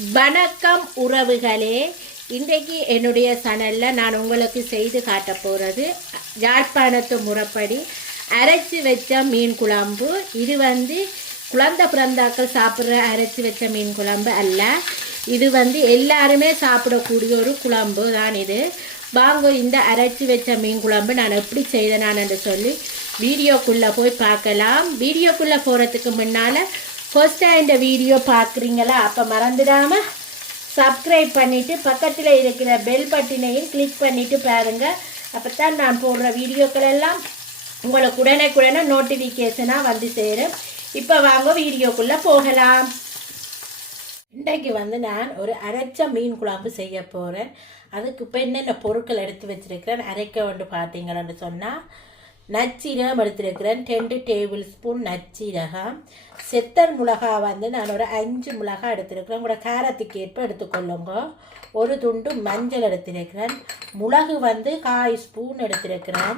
வணக்கம் உறவுகளே. இன்றைக்கு என்னுடைய சனலில் நான் உங்களுக்கு செய்து காட்ட போகிறது யாழ்ப்பாணத்து முறைப்படி அரைச்சி வச்ச மீன் குழம்பு. இது வந்து குழந்தை பிறந்தாக்கள் சாப்பிட்ற அரைச்சி வச்ச மீன் குழம்பு அல்ல. இது வந்து எல்லாருமே சாப்பிடக்கூடிய ஒரு குழம்பு தான் இது. வாங்க இந்த அரைச்சி வச்ச மீன் குழம்பு நான் எப்படி செய்தேன் என்று சொல்லி வீடியோக்குள்ளே போய் பார்க்கலாம். வீடியோக்குள்ளே போகிறதுக்கு முன்னால் ஃபர்ஸ்ட்டாக இந்த வீடியோ பார்க்குறீங்களா அப்போ மறந்துடாமல் சப்ஸ்கிரைப் பண்ணிவிட்டு பக்கத்தில் இருக்கிற பெல் பட்டினையும் கிளிக் பண்ணிவிட்டு பாருங்கள் அப்போ தான் நான் போடுற வீடியோக்கள் எல்லாம் உங்களுக்கு உடனே நோட்டிஃபிகேஷனாக வந்து சேரும். இப்போ வாங்க வீடியோக்குள்ளே போகலாம். இன்றைக்கு வந்து நான் ஒரு அரைச்ச மீன் குழம்பு செய்ய போகிறேன் அதுக்கு இப்போ என்னென்ன பொருட்கள் எடுத்து வச்சுருக்கிறேன் அரைக்க வந்து பார்த்தீங்கன்னு சொன்னால் நச்சீரகம் எடுத்திருக்கிறேன். ரெண்டு டேபிள் ஸ்பூன் நச்சீரகம். செத்தல் மிளகா வந்து நான் ஒரு அஞ்சு மிளகா எடுத்திருக்கிறேன். உங்களோட காரத்துக்கு ஏற்ப எடுத்துக்கொள்ளுங்க. ஒரு துண்டு மஞ்சள் எடுத்திருக்கிறேன். மிளகு வந்து காய் ஸ்பூன் எடுத்திருக்கிறேன்.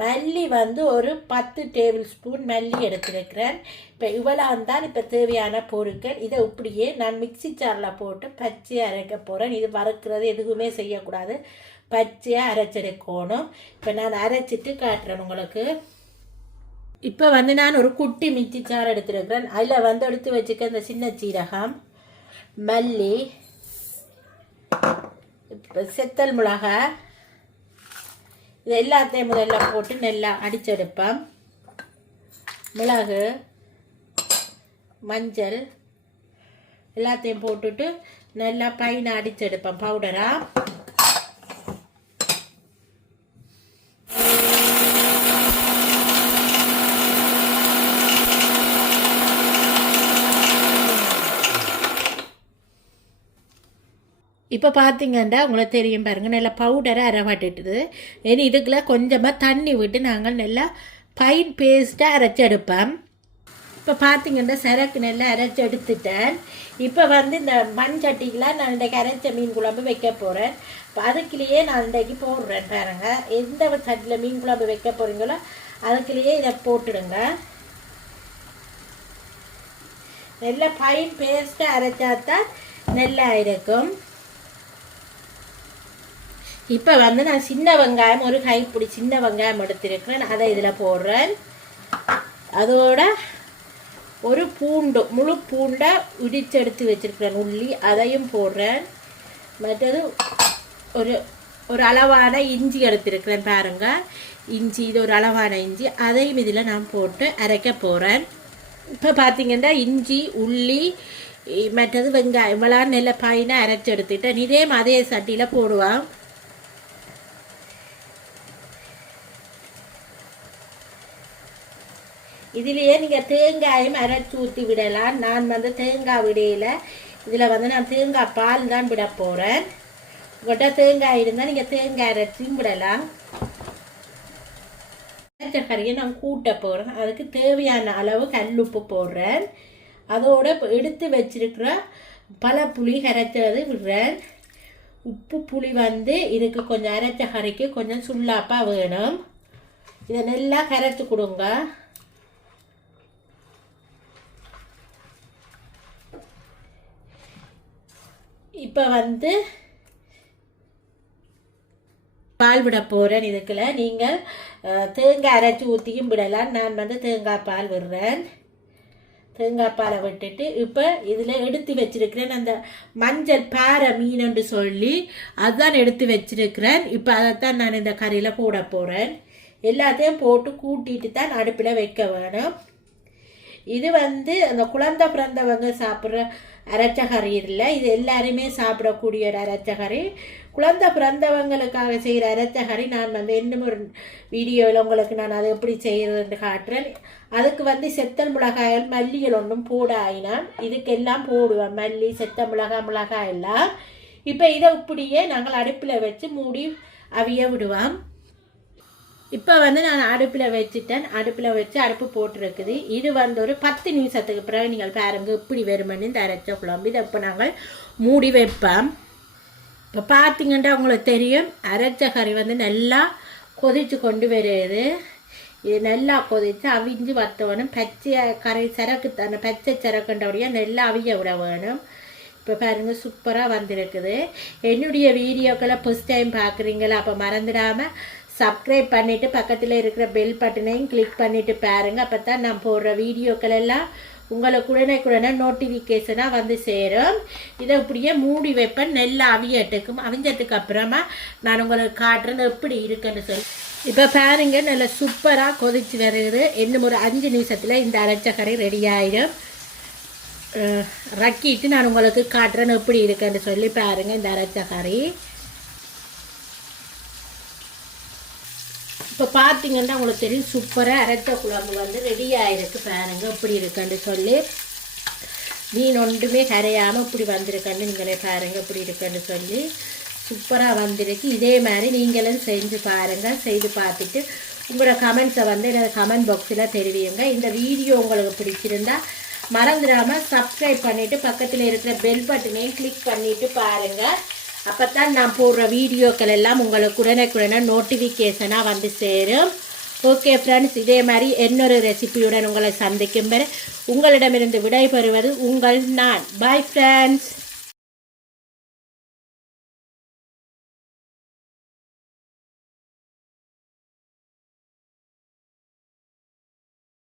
மல்லி வந்து ஒரு பத்து டேபிள் ஸ்பூன் மல்லி எடுத்திருக்கிறேன். இப்போ இவ்வளோ தான் இப்போ தேவையான பொருட்கள். இதை இப்படியே நான் மிக்சி சாரில் போட்டு பச்சையாக அரைக்க போகிறேன் இது வறுக்கிறது எதுவுமே செய்யக்கூடாது. பச்சையாக அரைச்செடுக்கணும் இப்போ நான் அரைச்சிட்டு காட்டுறேன் உங்களுக்கு. இப்போ வந்து நான் ஒரு குட்டி மிக்சி சாறு எடுத்துருக்கிறேன். அதில் வந்து எடுத்து வச்சுக்க இந்த சின்ன சீரகம் மல்லி இப்போ செத்தல் மிளகாய் இது எல்லாத்தையும் முதல்ல போட்டு நல்லா அடிச்செடுப்பேன். மிளகு மஞ்சள் எல்லாத்தையும் போட்டுட்டு நல்லா பையனை அடிச்செடுப்பேன் பவுடராக இப்போ பார்த்தீங்கன்னா உங்களுக்கு தெரியும் பாருங்க நல்லா பவுடரை அரைவாட்டுட்டுது இனி இதுக்குள்ள கொஞ்சமாக தண்ணி விட்டு நாங்கள் நல்லா ஃபைன் பேஸ்ட்டாக அரைச்செடுப்போம் இப்போ பார்த்தீங்கன்னா சரக்கு நல்லா அரைச்சி எடுத்துட்டேன். இப்போ வந்து இந்த மண் சட்டிக்கெலாம் நான் இன்றைக்கு அரைச்ச மீன் குழம்பு வைக்க போகிறேன் இப்போ அதுக்குள்ளேயே நான் இன்றைக்கு போடுறேன் பாருங்க. எந்த சட்டியில் மீன் குழம்பு வைக்க போகிறீங்களோ அதுக்குள்ளேயே இதை போட்டுடுங்க. நல்லா ஃபைன் பேஸ்ட்டாக அரைச்சா தான் நல்லா இருக்கும். இப்போ வந்து நான் சின்ன வெங்காயம் ஒரு கைப்பிடி சின்ன வெங்காயம் எடுத்திருக்கிறேன். அதை இதில் போடுறேன். அதோட ஒரு பூண்டு முழு பூண்டை இடித்து வச்சிருக்கிறேன். உள்ளி அதையும் போடுறேன். மற்றது ஒரு ஒரு அளவான இஞ்சி எடுத்திருக்கிறேன் பாருங்க. இஞ்சி இது ஒரு அளவான இஞ்சி. அதையும் இதில் நான் போட்டு அரைக்க போகிறேன் இப்போ பார்த்தீங்கன்னா இஞ்சி உள்ளி மற்றது வெங்காயம் இவ்வளோ நெல்லை பாயினா அரைச்சி எடுத்துக்கிட்டேன். இதே அதே சட்டியில் போடுவான் இதுலேயே நீங்கள் தேங்காயும் அரைச்சி ஊற்றி விடலாம். நான் வந்து தேங்காய் விடையில் இதில் வந்து நான் தேங்காய் பால் தான் விட போகிறேன் உங்கள்கிட்ட தேங்காய் இருந்தால் நீங்கள் தேங்காய் அரைச்சியும் விடலாம். அரைச்ச கறியை நான் கூட்ட போகிறேன் அதுக்கு தேவையான அளவு கல்லுப்பு போடுறேன். அதோட எடுத்து வச்சிருக்கிற பல புளி கரைச்சது விடுறேன். உப்பு புளி வந்து இதுக்கு கொஞ்சம் அரைச்ச கறிக்கு கொஞ்சம் சுல்லாப்பாக வேணும். இதை நல்லா கரைச்சி கொடுங்க. இப்போ வந்து பால் விட போகிறேன் இதுக்குள்ள நீங்கள் தேங்காய் அரைச்சி ஊற்றியும் விடலாம். நான் வந்து தேங்காய் பால் விடுறேன். தேங்காய் பாலை விட்டுட்டு இப்போ இதில் எடுத்து வச்சிருக்கிறேன். அந்த மஞ்சள் பாறை மீனுன்னு சொல்லி அதுதான் எடுத்து வச்சிருக்கிறேன். இப்போ அதைத்தான் நான் இந்த கறியில் போட போகிறேன் எல்லாத்தையும் போட்டு கூட்டிட்டு தான் அடுப்பில் வைக்க வேணும். இது வந்து அந்த குழந்தை பிறந்தவங்க சாப்பிட்ற அரைச்சகரி இல்லை. இது எல்லாருமே சாப்பிடக்கூடிய ஒரு அரைச்சகரி குழந்தை பிறந்தவங்களுக்காக செய்கிற அரைச்ச கறி நான் வந்து இன்னும் ஒரு வீடியோவில் உங்களுக்கு நான் அதை எப்படி செய்கிறதுன்னு காட்டுறேன். அதுக்கு வந்து செத்தல் மிளகாய் மல்லிகள் ஒன்றும் போட ஆயினான் இதுக்கெல்லாம் போடுவேன் மல்லி செத்த மிளகாய் மிளகாய் எல்லாம். இப்போ இதை இப்படியே நாங்கள் அடுப்பில் வச்சு மூடி அவிய விடுவோம். இப்போ வந்து நான் அடுப்பில் வச்சுட்டேன். அடுப்பில் வச்சு அடுப்பு போட்டிருக்குது. இது வந்து ஒரு பத்து நிமிஷத்துக்கு பிறகு நீங்கள் பாருங்க இப்படி வருமென்னு இந்த அரைச்ச குழம்பு. இதை இப்போ நாங்கள் மூடி வைப்போம். இப்போ பார்த்தீங்கன்னா உங்களுக்கு தெரியும் அரைச்ச கறி வந்து நல்லா கொதிச்சு கொண்டு வருது. இது நல்லா கொதித்து அவிஞ்சு வத்த வேணும் பச்சை கரை சரக்கு அந்த பச்சை சரக்குன்றபடியாக நல்லா அவிய விட வேணும். இப்போ பாருங்கள் சூப்பராக வந்திருக்குது. என்னுடைய வீடியோக்களை ஃபஸ்ட் டைம் பார்க்குறீங்களா அப்போ மறந்துடாமல் சப்ஸ்கிரைப் பண்ணிவிட்டு பக்கத்தில் இருக்கிற பெல் பட்டனையும் கிளிக் பண்ணிவிட்டு பாருங்கள் அப்போ தான் நான் போடுற வீடியோக்கள் எல்லாம் உங்களுக்கு உடனே நோட்டிஃபிகேஷனாக வந்து சேரும். இதை இப்படியே மூடி வைப்பேன். நெல் அவியட்டுக்கும். அவிஞ்சதுக்கு அப்புறமா நான் உங்களுக்கு காட்டுறது எப்படி இருக்குன்னு சொல்லி. இப்போ பாருங்க நல்லா சூப்பராக கொதிச்சு வருது. இன்னும் ஒரு அஞ்சு நிமிஷத்தில் இந்த அரைச்ச ரெடி ஆயிடும் ரக்கிட்டு நான் உங்களுக்கு காட்டுறேன்னு எப்படி இருக்குன்னு சொல்லி பாருங்கள் இந்த அரைச்ச இப்போ பார்த்தீங்கன்னா உங்களுக்கு தெரியும் சூப்பராக அரைத்த குழம்பு வந்து ரெடி ஆகிருக்கு பாருங்கள் இப்படி இருக்குன்னு சொல்லி. மீன் ஒன்றுமே கரையாமல் இப்படி வந்திருக்கன்னு நீங்களே பாருங்க இப்படி இருக்குன்னு சொல்லி. சூப்பராக வந்திருக்கு. இதே மாதிரி நீங்களும் செஞ்சு பாருங்கள் செய்து பார்த்துட்டு உங்களோட கமெண்ட்ஸை வந்து எனக்கு கமெண்ட் பாக்ஸில் தெரிவிங்க. இந்த வீடியோ உங்களுக்கு பிடிச்சிருந்தா மறந்துடாமல் சப்ஸ்கிரைப் பண்ணிவிட்டு பக்கத்தில் இருக்கிற பெல் பட்டனையும் கிளிக் பண்ணிவிட்டு பாருங்கள் அப்போ தான் நான் போடுற வீடியோக்கள் எல்லாம் உங்களுக்கு உடனுக்குடனே நோட்டிஃபிகேஷனாக வந்து சேரும். ஓகே ஃப்ரெண்ட்ஸ் இதே மாதிரி இன்னொரு ரெசிபியுடன் உங்களை சந்திக்கும் வரை உங்களிடமிருந்து விடைபெறுவது உங்கள் நான். Bye friends